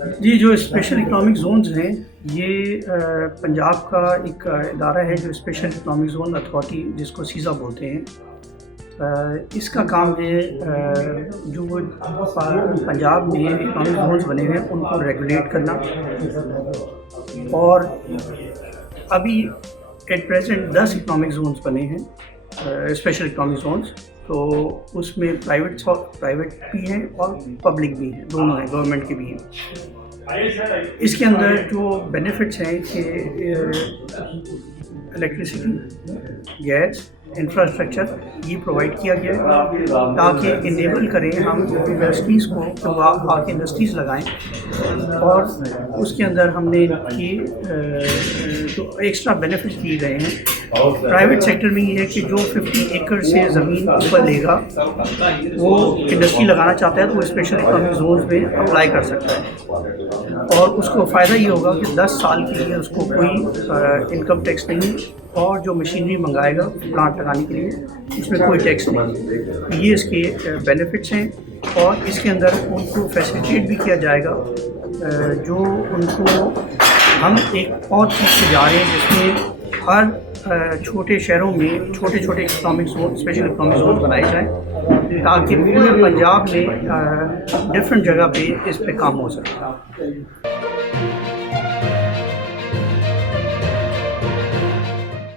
جی، جو special economic zones ہیں یہ پنجاب کا ایک ادارہ ہے جو اسپیشل اکنامک زون اتھارٹی جس کو سیزا بولتے ہیں۔ اس کا کام ہے جو پنجاب میں اکنامک زونز بنے ہیں ان کو ریگولیٹ کرنا، اور ابھی ایٹ پریزنٹ 10 اکنامک زونز بنے ہیں، اسپیشل اکنامک زونز۔ تو اس میں پرائیویٹ بھی ہیں اور پبلک بھی ہیں، دونوں ہیں، گورنمنٹ کے بھی ہیں۔ اس کے اندر جو بینیفٹس ہیں کہ الیکٹریسٹی، گیس، انفراسٹرکچر یہ پرووائڈ کیا گیا ہے تاکہ انیبل کریں ہم انڈسٹریز کو کہ وہ آ کے انڈسٹریز لگائیں، اور اس کے اندر ہم نے کی جو ایکسٹرا بینیفٹس دیے گئے ہیں پرائیویٹ سیکٹر میں یہ ہے کہ جو 50 ایکڑ سے زمین اوپر لے گا وہ انڈسٹری لگانا چاہتا ہے تو وہ اسپیشل اکنامک زونز میں اپلائی کر سکتا ہے، اور اس کو فائدہ یہ ہوگا کہ 10 سال کے لیے اس کو کوئی انکم ٹیکس نہیں، اور جو مشینری منگائے گا پلانٹ لگانے کے لیے اس میں کوئی ٹیکس نہیں۔ یہ اس کے بینیفٹس ہیں، اور اس کے اندر ان کو فیسیلیٹیٹ بھی کیا جائے گا جو ان کو ہم ایک اور چیز سے جا رہے ہیں جس میں ہر چھوٹے شہروں میں چھوٹے چھوٹے economic zone, special economic zone بنائے جائیں تاکہ پورے پنجاب میں ڈفرینٹ جگہ پہ اس پہ کام ہو سکے۔